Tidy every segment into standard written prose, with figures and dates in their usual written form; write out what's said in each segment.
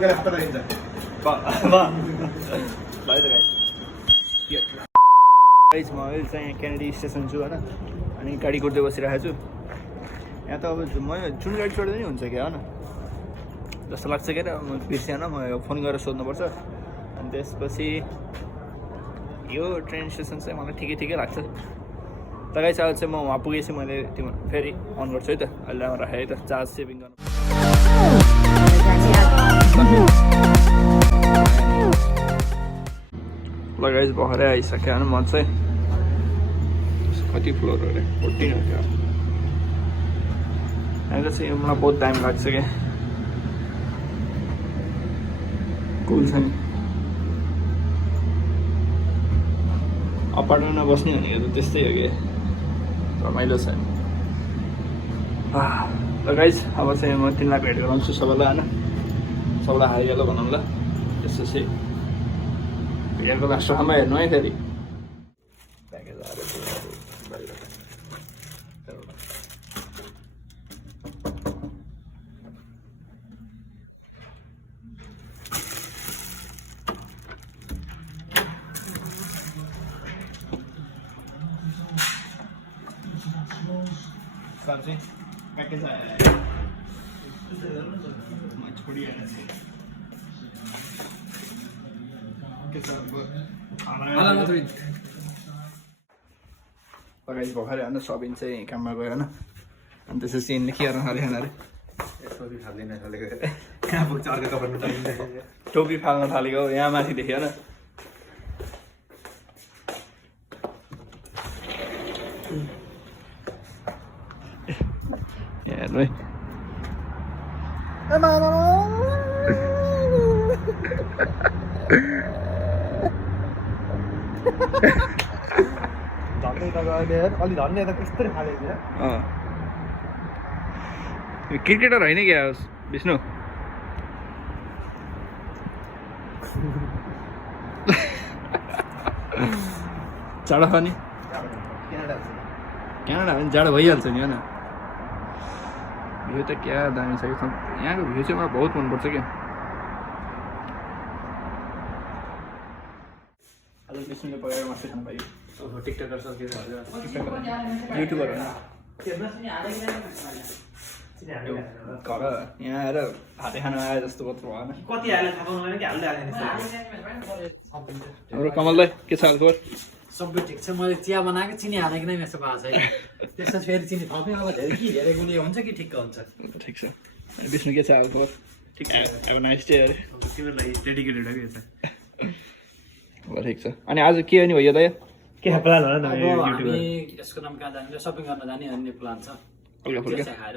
म अहिले चाहिँ यहाँ क्यानेडी स्टेसन छु होइन अनि गाडी कुर्दै बसिरहेको छु यहाँ त अब म जुन गाडी चढ्दै नि हुन्छ क्या होइन जस्तो लाग्छ क्या म बिर्सिएन म फोन गरेर सोध्नुपर्छ अनि त्यसपछि यो ट्रेन स्टेसन चाहिँ मलाई ठिकै लाग्छ त गाइस आज चाहिँ म वहाँ पुगेपछि मैले तिम्रो फेरि अन गर्छु है त अहिले राखेँ है त चार्ज सेभिङ गर्नु ल गाइस भर्खरै आइसक्यो होइन म चाहिँ कति फ्लोर अरे 14 हो क्या यहाँको चाहिँ मलाई बहुत टाइम लाग्छ क्या कुल छ नि अपार्टमेन्टमा बस्ने भनेको त त्यस्तै हो कि रमाइलो छ नि ल गाइस अब चाहिँ म तिमीलाई भेट गराउँछु सबैलाई होइन सबैलाई हाई हेलो भनौँ ल त्यसपछि भिडियोको लास्टसम्म हेर्नु है फेरि सब्जी पैकेज आया है मछली आया है के सब खाना मात्र पकाइ भर्खरै होइन सबिन चाहिँ काममा गयो होइन अनि त्यसपछि यिनले के गर्न थाल्यो अरे टोपी फाल्दैन थालेको कहाँ पुग्छ अर्को कपडा टोपी फाल्न थालेको यहाँ माथि देख्यो होइन हेर्नु है क्रिकेटर होइन क्या विष्णु जाडो खाने क्यानाडा भने जाडो भइहाल्छ नि होइन भ्यू त क्या दामी छ कि यहाँको भ्यू चाहिँ मलाई बहुत मनपर्छ क्या आज विष्णुले पकाएर मासु खानु पायो टिकटकर सकेर युट्युबर होइन घर यहाँ आएर भातै खानु आयो जस्तो पत्र भएन हाम्रो कमललाई के छ हालखबर सबै ठिक छ मैले चिया बनाएको चिनी हालेको नै मेसो भएको छैन त्यसपछि फेरि चिनी थप्ने अब धेरै कि धेरै गुलियो हुन्छ कि ठिक्क हुन्छ ठिक छ विष्णु के छ हालखबर ठिक छ अब नाइस डे अरे तिमीलाई डेडिकेटेड हो कि अब ठिक छ अनि आज के अनि भयो त के प्लान होला न हामी यसको नाम कहाँ जाने सपिङ गर्न जाने भन्ने प्लान छ हल्का खाएर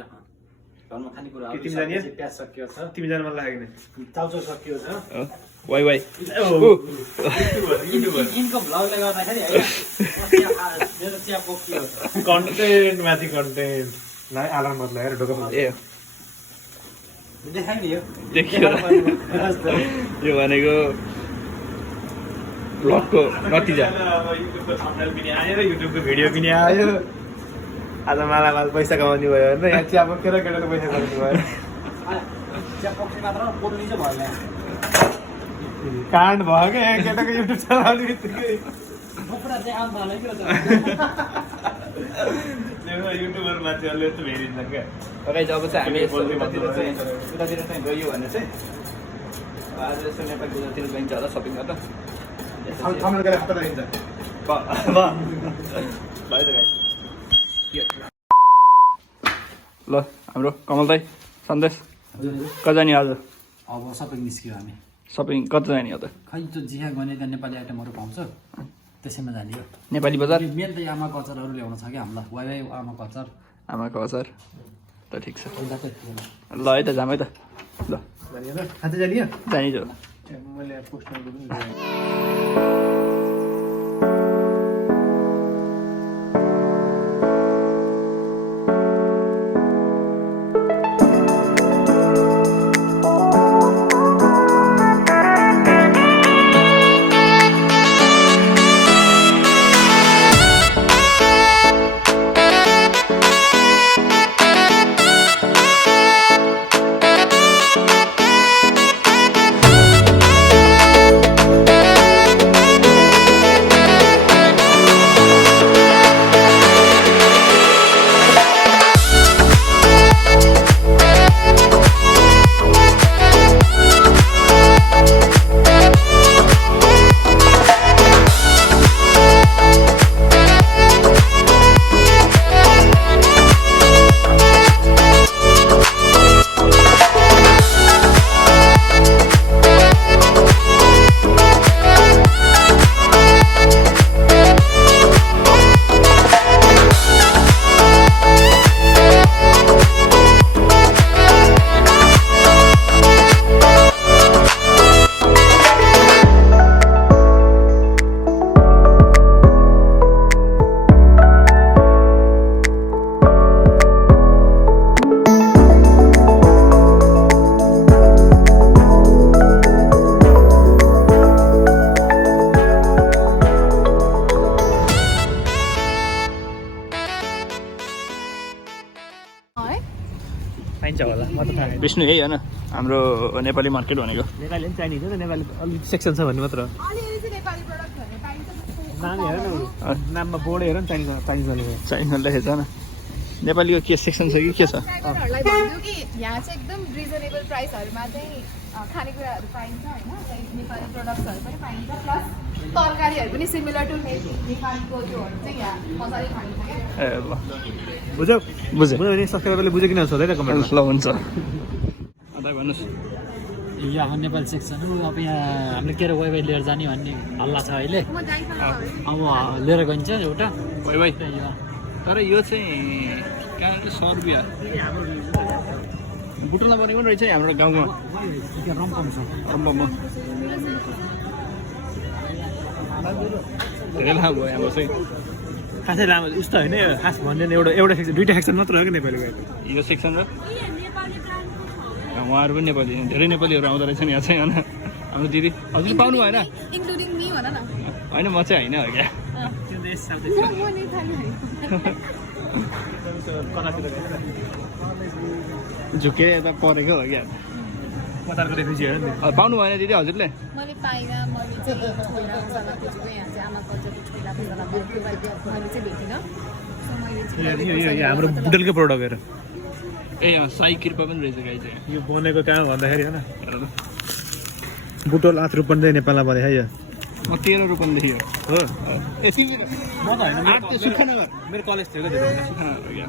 घरमा खानेकुरा तिमी जाने प्याज सकियो छ तिमी जान मन लागेको चाउचाउ सकियो छ वाइ वाइ इनको भ्लगले गर्दाखेरि मेरो चिया पोकियो कन्टेन्ट माथि कन्टेन्ट लाई आलाम बदलाएर ढोका ए देखाइदियो देखियो यो भनेको ब्लगको नतिजा युट्युबको थम्बनेल पनि आयो युट्युबको भिडियो पनि आयो आज मालामाल पैसा कमाउने भयो होइन यहाँ चिया बोकेर केटाको पैसा कमाउने भयो चिया पोक्ने मात्र बोल्नु चाहिँ भएन काण्ड भयो क्या केटाको युट्युब चलाउने बित्तिकै बोक्रा चाहिँ आउनु भएन कि युट्युबर मान्छेहरूले यस्तो भेटिन्छ क्या गाइस अब चाहिँ हामी उतातिर चाहिँ गयो भने चाहिँ आज यसो नेपालको उतातिर गइन्छ होला सपिङ गर्दा थम्बनेल गरेर खाता दिन्छ ल हाम्रो कमल दाइ सन्देश कता जाने आज अब सपिङ निस्क्यो हामी सपिङ कता जाने हो त खै त्यो जिहा गर्ने त्यहाँ नेपाली आइटमहरू पाउँछ त्यसैमा जाने हो नेपाली बजार मेन त आमाको अचारहरू ल्याउन छ कि हामीलाई वाइ आमाको अचार आमाको अचार त ठिक छ ल है त जाम है त ल खाँदै जानियो जानिज मैले पोस्टर विष्णु है होइन हाम्रो नेपाली मार्केट भनेको नेपाली पनि चाइनिज हो नि नेपाली अलिक सेक्सन छ भन्ने मात्र नाम हेर न नाममा बोर्डै हेर नि चाइनिज चाइनिज भनेको चाइना लेखेको छ न नेपालीको के सेक्सन छ कि के छ तपाईँहरूलाई भन्छु कि यहाँ चाहिँ एकदम रिजनेबल प्राइसहरूमा चाहिँ खानेकुराहरू पाइन्छ होइन लाइक नेपाली प्रडक्ट्सहरू पनि पाइन्छ प्लस तरकारीहरू पनि सिमिलर टु नेपालीको त्योहरू चाहिँ यहाँ मजाले पाइन्छ क्या ए ल बुझ्यौ बुझेँ बुझ्यो भने सब्सक्राइबरले बुझ्यो किन सोधेन कमेन्ट ल हुन्छ अन्त भन्नुहोस् यहाँ नेपाली सेक्सन हो अब यहाँ हामीले के वाइवाई लिएर जाने भन्ने हल्ला छ अहिले म दाइसँग अब लिएर गइन्छ एउटा भाइ भाइ तर यो चाहिँ कहाँ 100 रुपियाँ बुटोलमा बनेको पनि रहेछ हाम्रो गाउँमा रम्पम छ रम्बम धेरै लामो भयो हाम्रो चाहिँ खासै लामो उस्तो होइन खास भन्दैन एउटा सेक्सन दुईवटा सेक्सन मात्र हो कि नेपालीको यो सेक्सन र उहाँहरू पनि नेपाली धेरै नेपालीहरू आउँदो रहेछ नि यहाँ चाहिँ होइन हाम्रो दिदी हजुर पाउनु भएन इन्क्लुडिङ मी भन न होइन म चाहिँ होइन हो क्या म नेपाली होइन झुके यता परेको हो क्या कतारको रेफ्युजी हेर नि पाउनु भएन दिदी हजुरले मैले पाइनँ मैले चाहिँ छोइला मसला खोजेको यहाँ चाहिँ आमा कल्चरको छोइला मसला मैले चाहिँ भेटिनँ सो मैले यो हाम्रो बुटलकै प्रडक्ट हेर ए यहाँ साई कृपा पनि रहेछ गाई चाहिँ यो बनेको कहाँ भन्दाखेरि होइन हेर त बुटोल 8 रुपियाँ चाहिँ नेपालमा बने है यो म 13 रुपियाँ लेखेँ हो यति म त होइन आठ त सुक्खा नगर मेरो कलेज थियो क्या सुक्खा हो क्या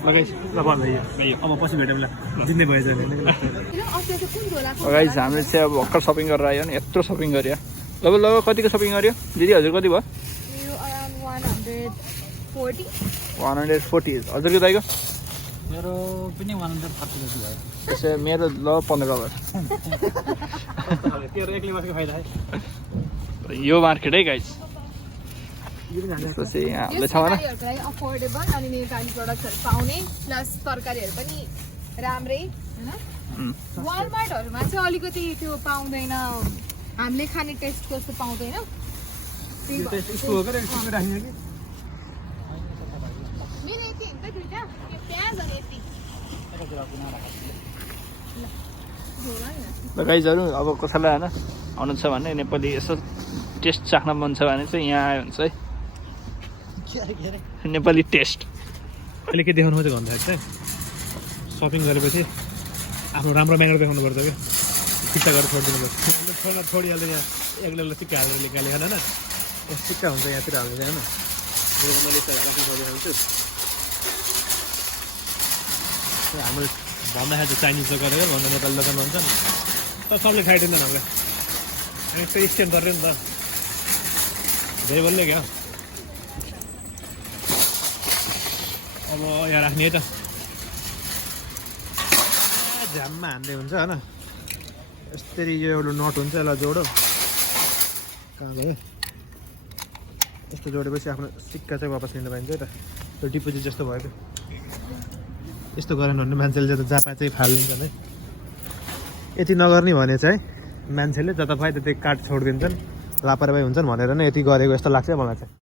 लगाइस् ल भन्दा यो अब पछि भेटौँ ल जित्ने भएछ भने अस्ति चाहिँ कुन झोलाको गाइस हामीले चाहिँ अब भर्खर सपिङ गरेर आयो नि यत्रो सपिङ गर्यो लगभग कतिको सपिङ गर्यो दिदी हजुर कति भयो मेरो अराउन्ड 140 140 हजुरको दाइको मेरो पनि 130 जति भयो त्यसो मेरो ल 15 भयो तेरो एक्लै बसेको फाइदा है यो मार्केट है गाइस त्यसपछि यहाँ हाम्रै ठाउँमा न तरकारीहरूको लागि अफोर्डेबल अनि नेपाली प्रडक्ट्सहरू पाउने प्लस तरकारीहरू पनि राम्रै होइन वालमार्टहरूमा चाहिँ अलिकति त्यो पाउँदैन हामीले खाने टेस्ट जस्तो पाउँदैन त्यही भएर यस्तो हो क्या यस्तो राख्ने कि मेरो यति हुन्छ दुइटा यो प्याज अनि यति झोला नि ल गाइजहरू अब कसैलाई होइन आउनु छ भने नेपाली यसो टेस्ट चाख्न मन छ भने चाहिँ यहाँ आयो हुन्छ है नेपाली टेस्ट अहिले के देखाउनु खोजेको भन्दाखेरि चाहिँ सपिङ गरेपछि आफ्नो राम्रो म्यागर देखाउनु पर्छ क्या सिक्का गरेर छोडिदिनुपर्छ छोड्न छोडिहाल्दै यहाँ एक्लै सिक्का हालेर निकाले होइन सिक्का हुन्छ यहाँतिर हाल्नु चाहिँ होइन मैले छोडिहाल्छु हाम्रो भन्दाखेरि चाहिँ चाइनिज गरेर भन्दा नेपाली दोकान भन्छ नि तर सबले खाइदिँदैन हामीलाई हामी यस्तो स्ट्यान्ड गरेर नि त धेरै बोल्ने क्या अब यहाँ राख्ने है त झ्याममा हान्दै हुन्छ होइन यसरी यो एउटा नट हुन्छ यसलाई जोडो कहाँ गयो यस्तो जोडेपछि आफ्नो सिक्का चाहिँ वापस लिन पाइन्छ है त त्यो डिपोजिट जस्तो भयो क्या यस्तो गरेन भने मान्छेले जहाँ पाए चाहिँ फालिदिन्छन् है यति नगर्ने भने चाहिँ मान्छेले जता पाए त्यति काट छोडिदिन्छन् लापरवाही हुन्छन् भनेर नै यति गरेको जस्तो लाग्छ मलाई चाहिँ